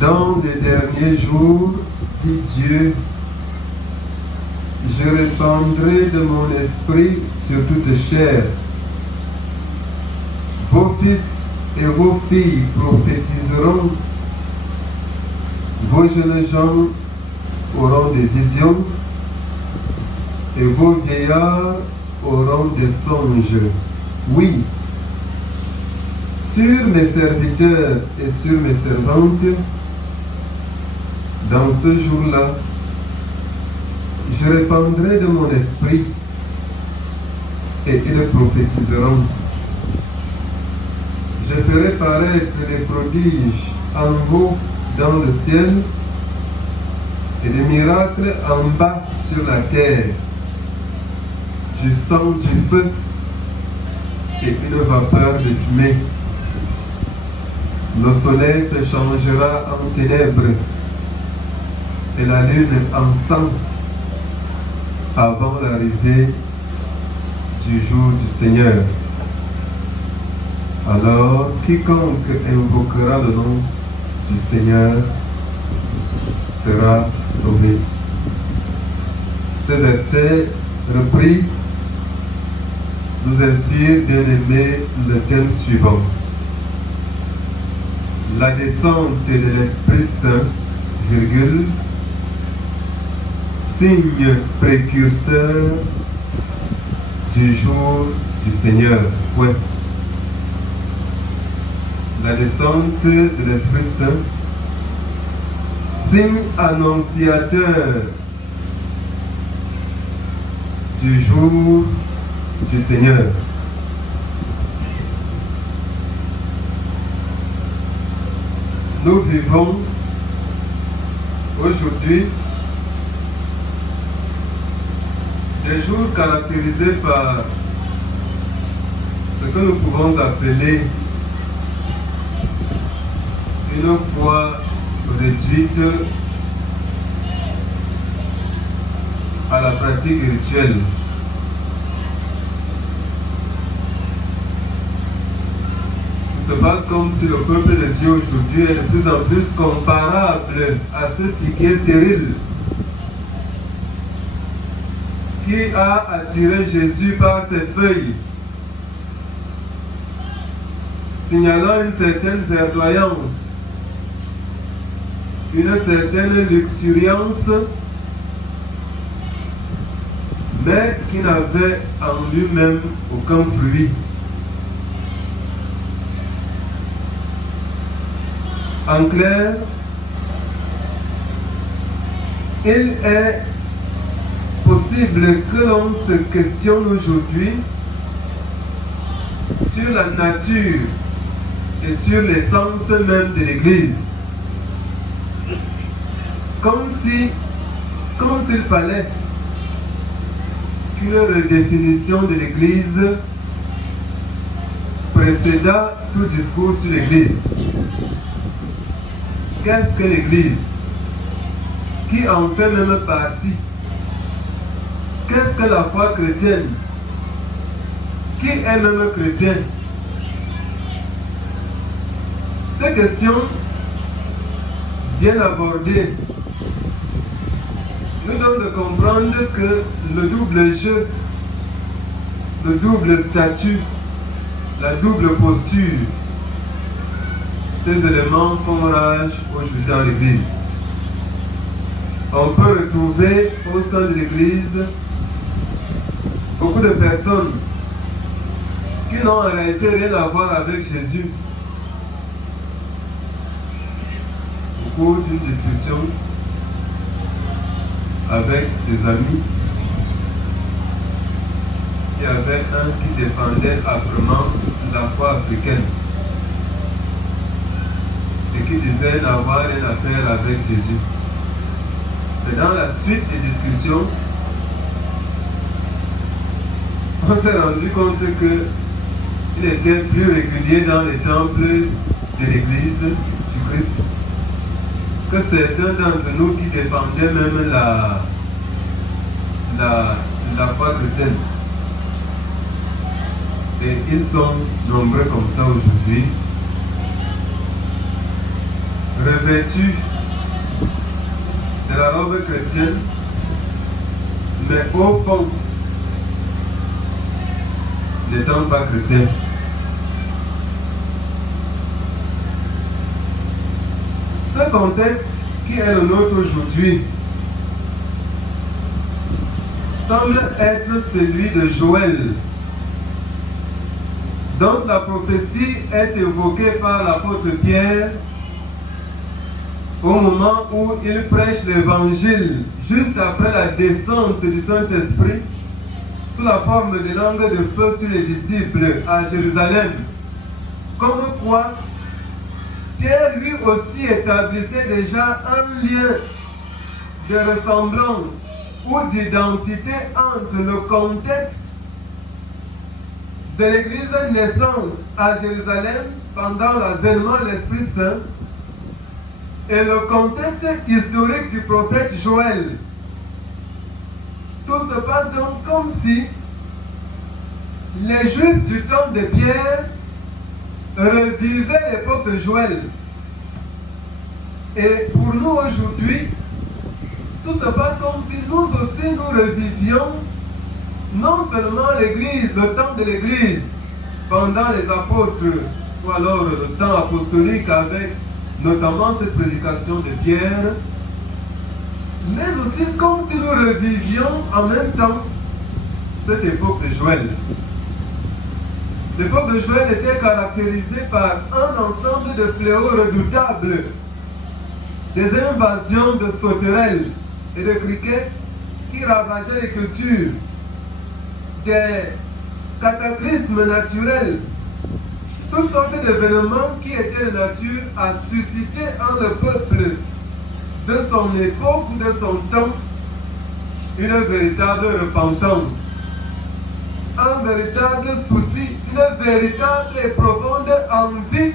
Dans les derniers jours, dit Dieu, je répandrai de mon esprit sur toute chair. Vos fils et vos filles prophétiseront, vos jeunes gens auront des visions, et vos vieillards auront des songes. Oui, sur mes serviteurs et sur mes servantes, dans ce jour-là, je répandrai de mon esprit et ils prophétiseront. Je ferai paraître des prodiges en haut dans le ciel et des miracles en bas sur la terre, du sang, du feu et une vapeur de fumée. Le soleil se changera en ténèbres et la lune en sang avant l'arrivée du jour du Seigneur. Alors, quiconque invoquera le nom du Seigneur sera sauvé. Ce verset repris nous inspire, bien aimé, le thème suivant. La descente de l'Esprit Saint, virgule, signe précurseur du jour du Seigneur. Ouais. La descente de l'Esprit Saint, signe annonciateur du jour du Seigneur. Nous vivons aujourd'hui des jours caractérisés par ce que nous pouvons appeler une foi réduite à la pratique rituelle. Il se passe comme si le peuple de Dieu aujourd'hui est de plus en plus comparable à ce figuier stérile qui a attiré Jésus par ses feuilles, signalant une certaine verdoyance, une certaine luxuriance, mais qui n'avait en lui-même aucun fruit. En clair, il est possible que l'on se questionne aujourd'hui sur la nature et sur l'essence même de l'Église. Comme s'il fallait qu'une redéfinition de l'Église précédât tout discours sur l'Église. Qu'est-ce que l'Église? Qui en fait même partie? Qu'est-ce que la foi chrétienne? Qui est même chrétien? Ces questions bien abordées nous donnent de comprendre que le double jeu, le double statut, la double posture, ces éléments font rage aujourd'hui dans l'Église. On peut retrouver au sein de l'Église beaucoup de personnes qui n'ont en réalité rien à voir avec Jésus. Au cours d'une discussion avec des amis, il y avait un qui défendait âprement la foi africaine et qui disait n'avoir rien à faire avec Jésus. Mais dans la suite des discussions, on s'est rendu compte qu'il était plus régulier dans les temples de l'Église du Christ que certains d'entre nous qui défendaient même la foi chrétienne. Et ils sont nombreux comme ça aujourd'hui. revêtus de la robe chrétienne, mais au fond, n'étant pas chrétiens. Ce contexte qui est le nôtre aujourd'hui semble être celui de Joël, dont la prophétie est évoquée par l'apôtre Pierre au moment où il prêche l'évangile, juste après la descente du Saint-Esprit, sous la forme de langue de feu sur les disciples à Jérusalem. Comme quoi, Pierre lui aussi établissait déjà un lien de ressemblance ou d'identité entre le contexte de l'église naissante à Jérusalem pendant l'avènement de l'Esprit Saint et le contexte historique du prophète Joël. Tout se passe donc comme si les Juifs du temps de Pierre revivaient l'époque de Joël. Et pour nous aujourd'hui, tout se passe comme si nous aussi nous revivions non seulement l'église, le temps de l'église, pendant les apôtres, ou alors le temps apostolique avec notamment cette prédication de Pierre, mais aussi comme si nous revivions en même temps cette époque de Joël. L'époque de Joël était caractérisée par un ensemble de fléaux redoutables, des invasions de sauterelles et de criquets qui ravageaient les cultures, des cataclysmes naturels, toutes sortes d'événements qui étaient de nature à susciter en le peuple de son époque ou de son temps une véritable repentance, un véritable souci, une véritable et profonde envie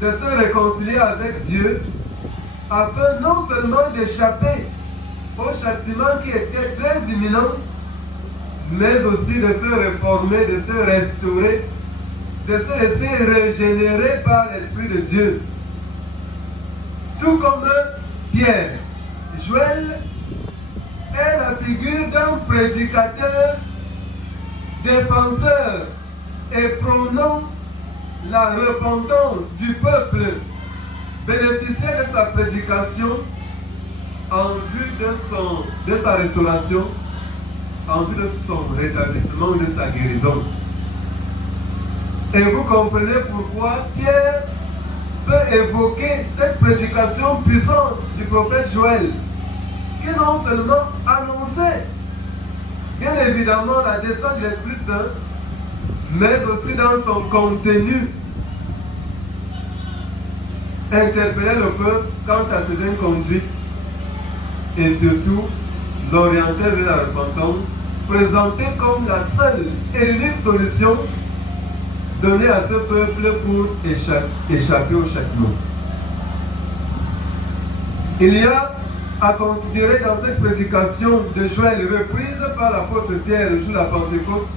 de se réconcilier avec Dieu, afin non seulement d'échapper au châtiment qui était très imminent, mais aussi de se réformer, de se restaurer, de se laisser régénérer par l'Esprit de Dieu. Tout comme Pierre, Joël est la figure d'un prédicateur, défenseur et prônant la repentance du peuple, bénéficiait de sa prédication en vue de sa restauration, en vue de son rétablissement, de sa guérison. Et vous comprenez pourquoi Pierre peut évoquer cette prédication puissante du prophète Joël, qui non seulement annonçait bien évidemment la descente de l'Esprit Saint, mais aussi dans son contenu interpellait le peuple quant à ses inconduites et surtout l'orienter vers la repentance, présentée comme la seule et l'unique solution donnée à ce peuple pour échapper au châtiment. Il y a à considérer dans cette prédication de Joël reprise par l'apôtre Pierre le jour de la Pentecôte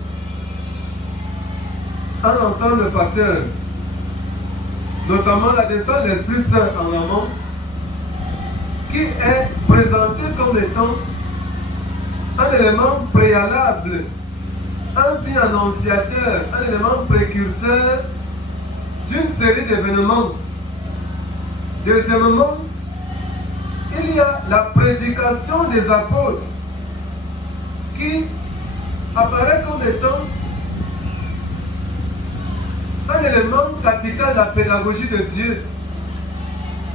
un ensemble de facteurs, notamment la descente de l'Esprit Saint en amont, qui est présenté comme étant un élément préalable, un signe annonciateur, un élément précurseur d'une série d'événements. Deuxièmement, il y a la prédication des apôtres qui apparaît comme étant un élément capital de la pédagogie de Dieu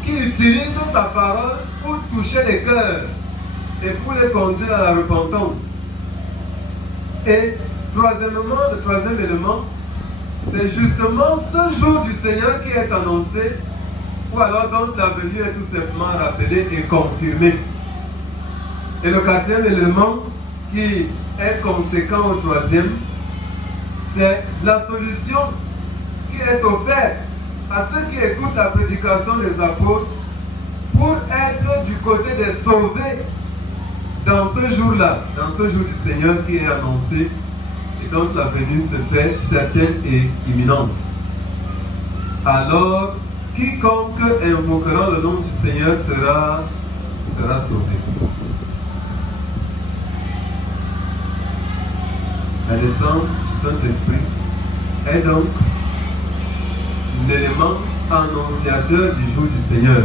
qui utilise sa parole pour toucher les cœurs et pour les conduire à la repentance. Et troisièmement, le troisième élément, c'est justement ce jour du Seigneur qui est annoncé, ou alors dont la venue est tout simplement rappelée et confirmée. Et le quatrième élément, qui est conséquent au troisième, c'est la solution qui est offerte à ceux qui écoutent la prédication des apôtres pour être du côté des sauvés dans ce jour-là, dans ce jour du Seigneur qui est annoncé et dont la venue se fait certaine et imminente. Alors, quiconque invoquera le nom du Seigneur sera sauvé. La descente du Saint-Esprit est donc l'élément annonciateur du jour du Seigneur.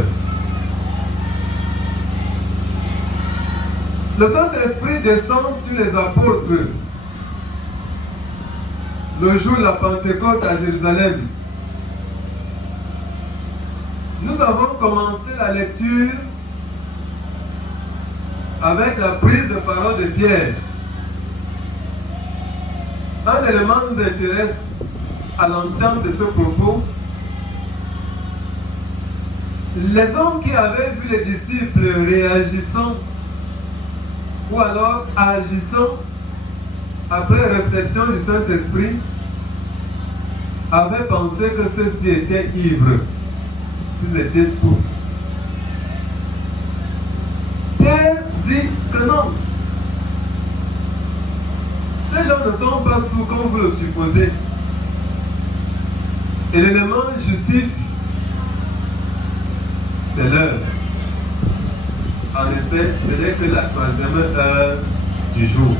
Le Saint-Esprit descend sur les apôtres le jour de la Pentecôte à Jérusalem. Nous avons commencé la lecture avec la prise de parole de Pierre. Un élément nous intéresse à l'entente de ce propos. Les hommes qui avaient vu les disciples réagissant ou alors agissant après réception du Saint-Esprit avaient pensé que ceux-ci étaient ivres, qu'ils étaient sourds. Pierre dit que non. Ces gens ne sont pas sourds comme vous le supposez. Et l'élément justif, c'est l'heure. En effet, ce n'est que la 3e heure du jour.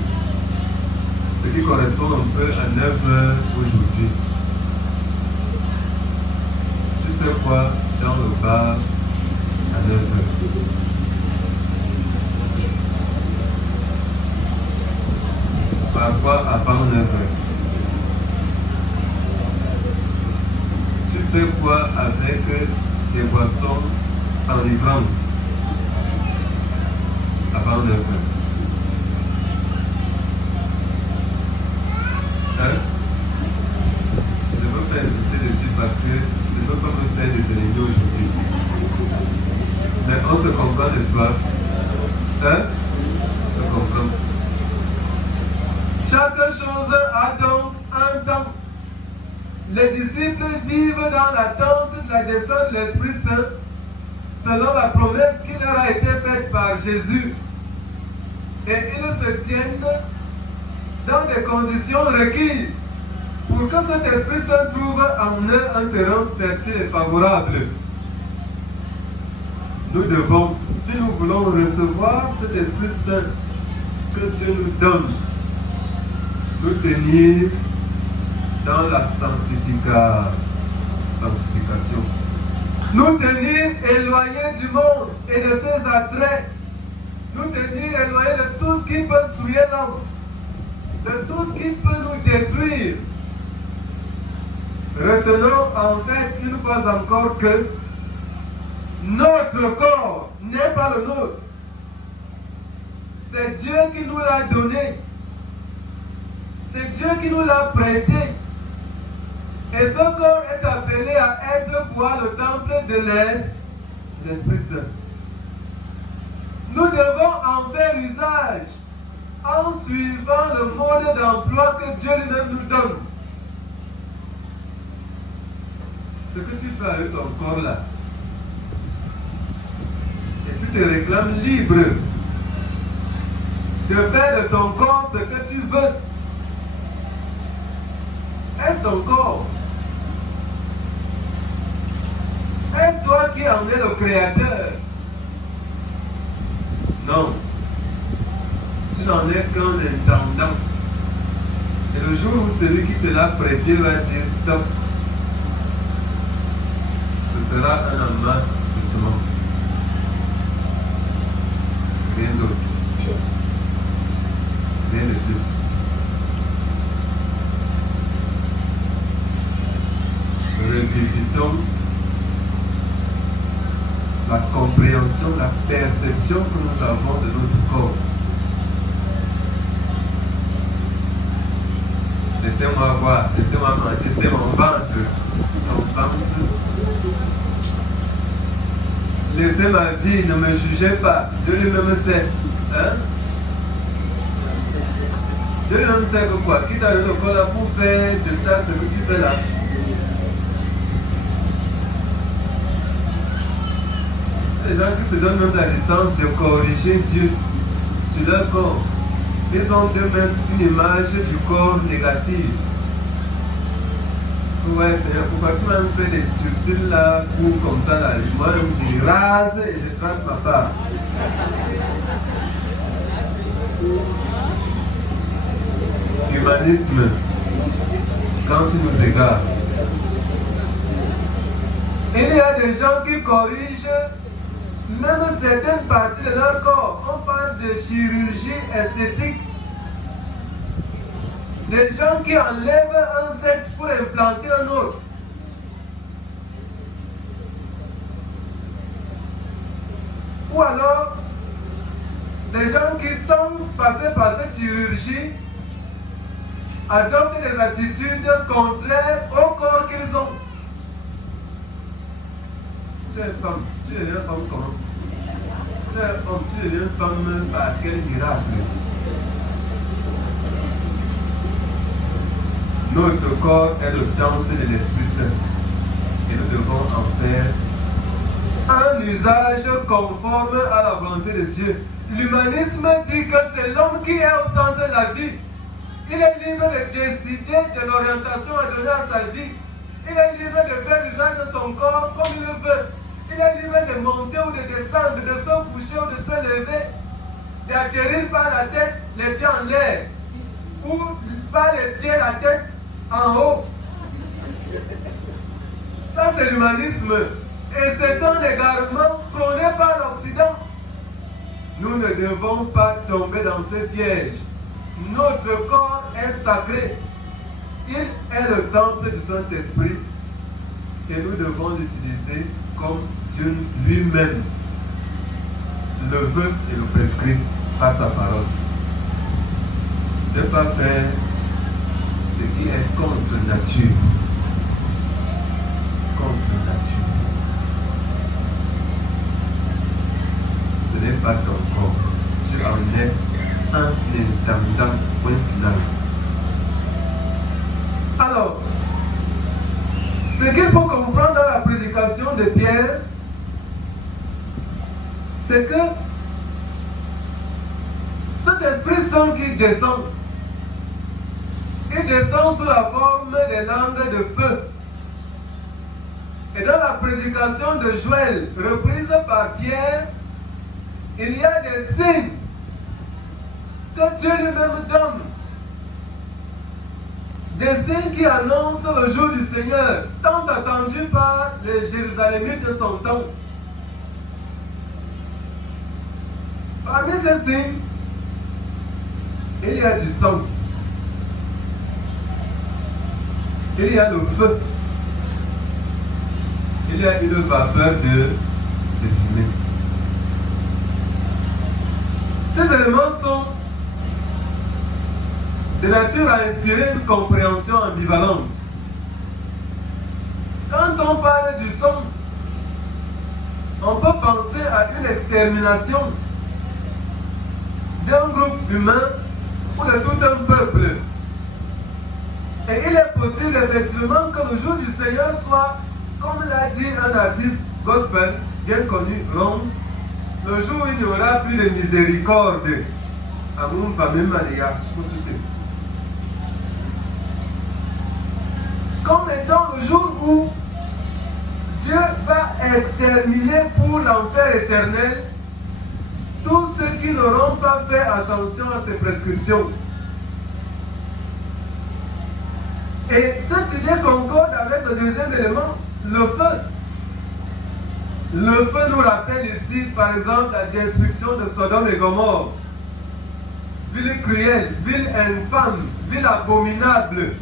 Ce qui correspond un peu à 9 heures aujourd'hui. Tu fais quoi dans le bar à 9 heures? Parfois avant 9 heures. Tu fais quoi avec des boissons enivrantes avant 9 heures? Hein? Je ne veux pas insister dessus parce que je ne veux pas me faire des ennemis aujourd'hui. Mais on se comprend, n'est-ce pas? Hein? On se comprend. Chaque chose a donc un temps. Les disciples vivent dans l'attente de la descente de l'Esprit Saint selon la promesse qui leur a été faite par Jésus. Et ils se tiennent dans des conditions requises pour que cet Esprit Saint trouve en eux un terrain fertile et favorable. Nous devons, si nous voulons recevoir cet Esprit Saint que Dieu nous donne, nous tenir dans la sanctification. Nous tenir éloignés du monde et de ses attraits. Nous tenir éloignés de tout ce qui peut souiller l'homme, de tout ce qui peut nous détruire. Retenons en fait une fois encore que notre corps n'est pas le nôtre. C'est Dieu qui nous l'a donné. C'est Dieu qui nous l'a prêté. Et ce corps est appelé à être pour le temple de l'Esprit Saint. Nous devons en faire usage en suivant le mode d'emploi que Dieu lui-même nous donne. Ce que tu fais avec ton corps là, et tu te réclames libre de faire de ton corps ce que tu veux. Est-ce ton corps? Est-ce toi qui en es le créateur? Non. Tu n'en es qu'un intendant. Et le jour où celui qui te l'a prêté va dire stop, ce sera un amas de semences. Rien d'autre. Rien de plus. Revisitons la compréhension, la perception que nous avons de notre corps. Laissez-moi voir, laissez-moi manger, c'est mon ventre. Mon ventre. Laissez ma vie, ne me jugez pas. Dieu lui-même sait. Hein? Dieu lui-même sait que quoi? Qui t'a donné le corps là pour faire de ça ce que tu fais là? Les gens qui se donnent même la licence de corriger Dieu sur leur corps, ils ont eux-mêmes une image du corps négative. Ouais, Seigneur, pourquoi tu m'as fait des sourcils là, courts comme ça là? Moi, je rase et je trace ma part. Humanisme, quand tu nous égares. Il y a des gens qui corrigent même certaines parties de leur corps. On parle de chirurgie esthétique. Des gens qui enlèvent un sexe pour implanter un autre. Ou alors, des gens qui sont passés par cette chirurgie adoptent des attitudes contraires au corps qu'ils ont. Tu es une femme, tu es une femme comment? Tu es un homme, tu es une femme par quel miracle? Notre corps est le temple de l'Esprit Saint et nous devons en faire un usage conforme à la volonté de Dieu. L'humanisme dit que c'est l'homme qui est au centre de la vie. Il est libre de décider de l'orientation à donner à sa vie. Il est libre de faire l'usage de son corps comme il le veut. Il est libre de monter ou de descendre, de se coucher ou de se lever, d'atterrir par la tête, les pieds en l'air, ou par les pieds, la tête en haut. Ça, c'est l'humanisme. Et c'est un égarement prôné par l'Occident. Nous ne devons pas tomber dans ce piège. Notre corps est sacré. Il est le temple du Saint-Esprit. Et nous devons l'utiliser comme Dieu lui-même le veut et le prescrit par sa parole. Ne pas faire ce qui est contre nature. Contre nature. Ce n'est pas ton corps. Tu en es un intendant, point final. Alors, ce qu'il faut comprendre dans la prédication de Pierre, c'est que cet Esprit Saint qui descend, il descend sous la forme des langues de feu. Et dans la prédication de Joël, reprise par Pierre, il y a des signes que Dieu lui-même donne. Des signes qui annoncent le jour du Seigneur, tant attendu par les Jérusalémites de son temps. Parmi ces signes, il y a du sang. Il y a le feu. Il y a une vapeur de fumée. Ces éléments sont de nature à inspirer une compréhension ambivalente. Quand on parle du sang, on peut penser à une extermination d'un groupe humain ou de tout un peuple. Et il est possible effectivement que le jour du Seigneur soit, comme l'a dit un artiste gospel bien connu, Ronge, le jour où il n'y aura plus de miséricorde. Amour, famille, Maria, comme étant le jour où Dieu va exterminer pour l'enfer éternel tous ceux qui n'auront pas fait attention à ses prescriptions. Et cette idée concorde avec le deuxième élément, le feu. Le feu nous rappelle ici, par exemple, la destruction de Sodome et Gomorrhe. Ville cruelle, ville infâme, ville abominable,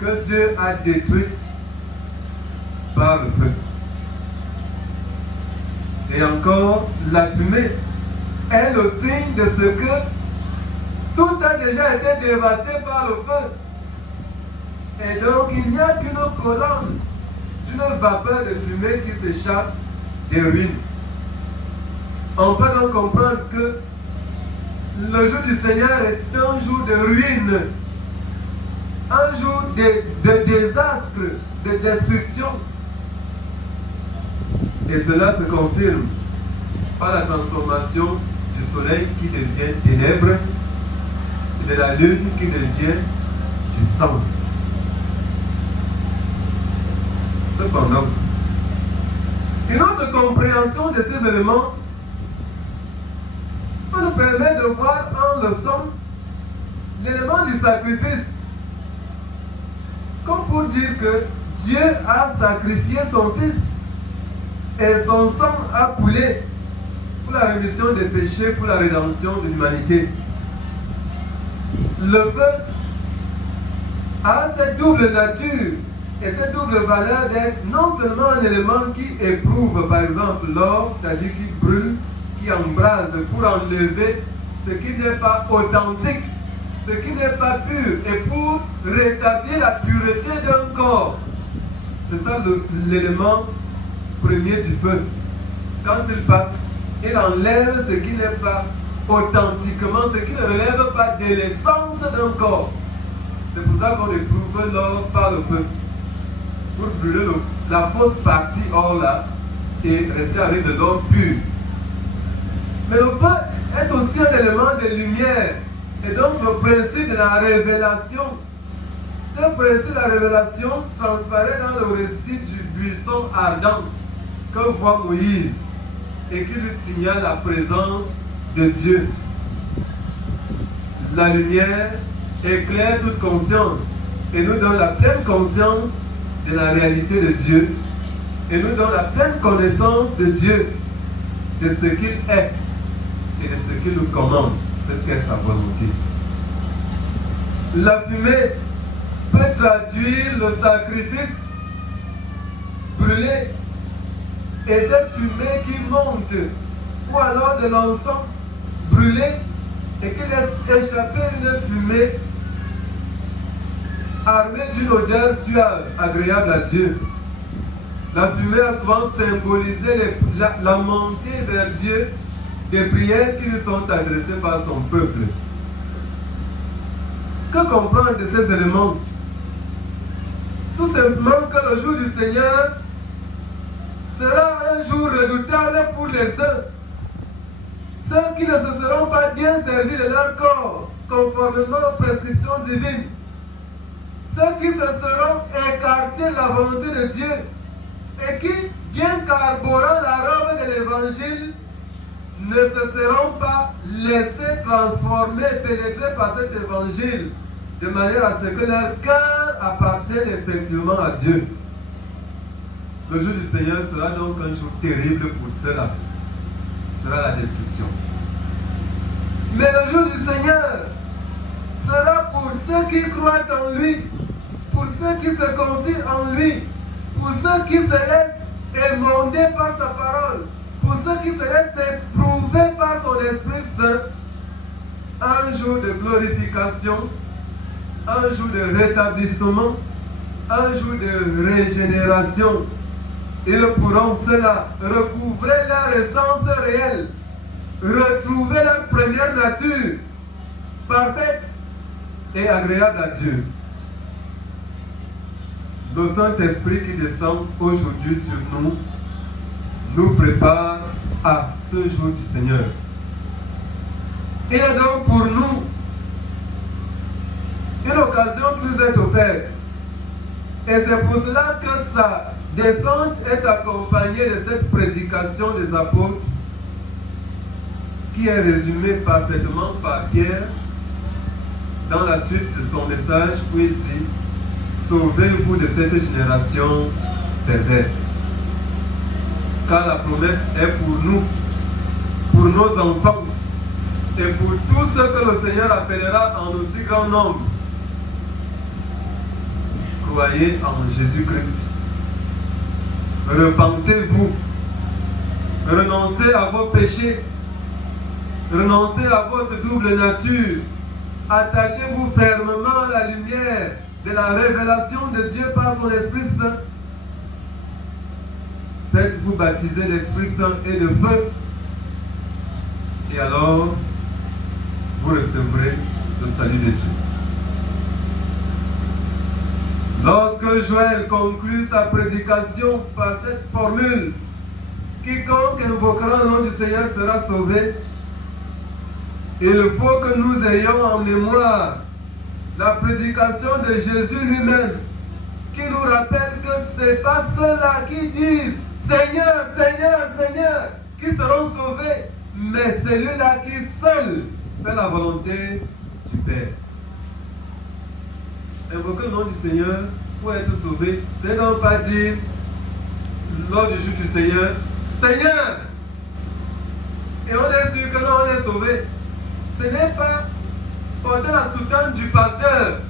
que Dieu a détruite par le feu. Et encore, la fumée est le signe de ce que tout a déjà été dévasté par le feu. Et donc, il n'y a qu'une colonne, d'une vapeur de fumée qui s'échappe des ruines. On peut donc comprendre que le jour du Seigneur est un jour de ruine, un jour de désastre, de destruction. Et cela se confirme par la transformation du soleil qui devient ténèbres et de la lune qui devient du sang. Cependant, une autre compréhension de ces éléments peut nous permettre de voir en leçon l'élément du sacrifice, comme pour dire que Dieu a sacrifié son Fils et son sang a coulé pour la rémission des péchés, pour la rédemption de l'humanité. Le feu a cette double nature et cette double valeur d'être non seulement un élément qui éprouve, par exemple, l'or, c'est-à-dire qui brûle, qui embrase pour enlever ce qui n'est pas authentique, ce qui n'est pas pur, et pour rétablir la pureté d'un corps. C'est ça l'élément premier du feu. Quand il passe, il enlève ce qui n'est pas authentiquement, ce qui ne relève pas de l'essence d'un corps. C'est pour ça qu'on éprouve l'or par le feu, pour brûler la fausse partie or là et rester avec de l'or pur. Mais le feu est aussi un élément de lumière, et donc le principe de la révélation. Ce principe de la révélation transparaît dans le récit du buisson ardent que voit Moïse et qui lui signale la présence de Dieu. La lumière éclaire toute conscience et nous donne la pleine conscience de la réalité de Dieu et nous donne la pleine connaissance de Dieu, de ce qu'il est et de ce qu'il nous commande, ce qu'est sa volonté. La fumée peut traduire le sacrifice brûlé et cette fumée qui monte, ou alors de l'encens brûlé et qui laisse échapper une fumée armée d'une odeur suave, agréable à Dieu. La fumée a souvent symbolisé la montée vers Dieu des prières qui lui sont adressées par son peuple. Que comprendre de ces éléments? Tout simplement que le jour du Seigneur sera un jour redoutable pour les uns. Ceux qui ne se seront pas bien servis de leur corps, conformément aux prescriptions divines. Ceux qui se seront écartés de la volonté de Dieu et qui, bien qu'arborant la robe de l'Évangile, ne se seront pas laissés transformer, pénétrer par cet Évangile, de manière à ce que leur cœur appartienne effectivement à Dieu. Le jour du Seigneur sera donc un jour terrible pour cela. Ce sera la destruction. Mais le jour du Seigneur sera pour ceux qui croient en lui, pour ceux qui se confient en lui, pour ceux qui se laissent émonder par sa parole, pour ceux qui se laissent éprouver par son Esprit Saint, un jour de glorification, un jour de rétablissement, un jour de régénération. Ils pourront cela recouvrer leur essence réelle, retrouver leur première nature, parfaite et agréable à Dieu. Le Saint-Esprit qui descend aujourd'hui sur nous, nous prépare à ce jour du Seigneur. Il est donc pour nous une occasion qui nous est offerte. Et c'est pour cela que sa descente est accompagnée de cette prédication des apôtres qui est résumée parfaitement par Pierre dans la suite de son message où il dit: sauvez-vous de cette génération perverse. Car la promesse est pour nous, pour nos enfants et pour tous ceux que le Seigneur appellera en aussi grand nombre. Croyez en Jésus-Christ. Repentez-vous. Renoncez à vos péchés. Renoncez à votre double nature. Attachez-vous fermement à la lumière de la révélation de Dieu par son Esprit Saint. Faites-vous baptiser l'Esprit Saint et de feu. Et alors, vous recevrez le salut de Dieu. Lorsque Joël conclut sa prédication par cette formule, quiconque invoquera le nom du Seigneur sera sauvé, il faut que nous ayons en mémoire la prédication de Jésus lui-même, qui nous rappelle que ce n'est pas ceux-là qui disent Seigneur, Seigneur, Seigneur, qui seront sauvés, mais celui-là qui seul fait la volonté du Père. Invoquer le nom du Seigneur pour être sauvé, c'est donc pas dire lors du jour du Seigneur, Seigneur, et on est sûr que là on est sauvé. Ce n'est pas porter la soutane du pasteur,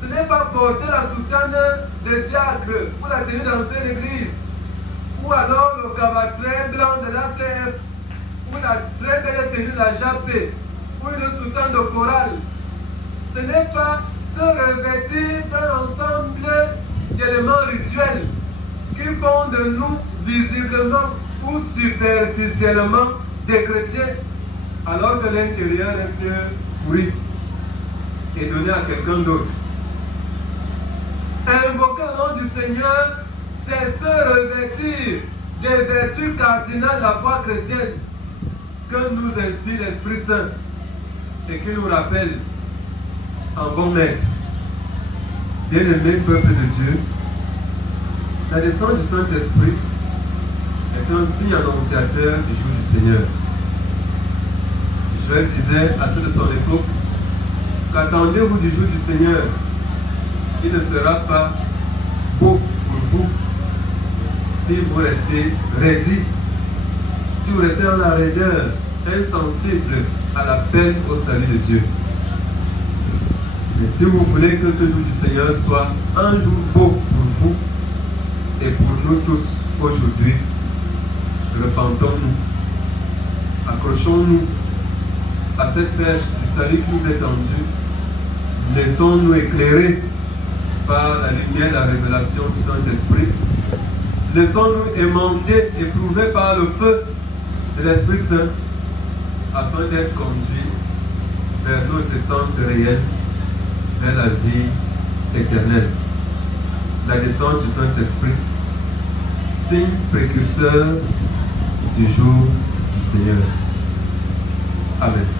ce n'est pas porter la soutane de diacre pour la tenue dans l'église, ou alors le cabas très blanc de l'ACF, ou la très belle tenue de la JAP, ou une soutane de chorale. Ce n'est pas se revêtir d'un ensemble d'éléments rituels qui font de nous visiblement ou superficiellement des chrétiens, alors que l'intérieur reste pourri et donné à quelqu'un d'autre. Invoquer le nom du Seigneur, c'est se revêtir des vertus cardinales de la foi chrétienne que nous inspire l'Esprit Saint et qui nous rappelle en bon maître. Bien-aimé peuple de Dieu, la descente du Saint-Esprit est un signe annonciateur du jour du Seigneur. Joël disait à ceux de son époque, qu'attendez-vous du jour du Seigneur? Il ne sera pas beau pour vous si vous restez raidis, si vous restez en la raideur, insensible à l'appel au salut de Dieu. Mais si vous voulez que ce jour du Seigneur soit un jour beau pour vous et pour nous tous aujourd'hui, repentons-nous, accrochons-nous à cette perche du salut qui nous est tendue, laissons-nous éclairer par la lumière de la révélation du Saint-Esprit, laissons-nous aimanter, éprouver par le feu de l'Esprit Saint, afin d'être conduits vers notre essence réelle, vers la vie éternelle. La descente du Saint-Esprit, signe précurseur du jour du Seigneur. Amen.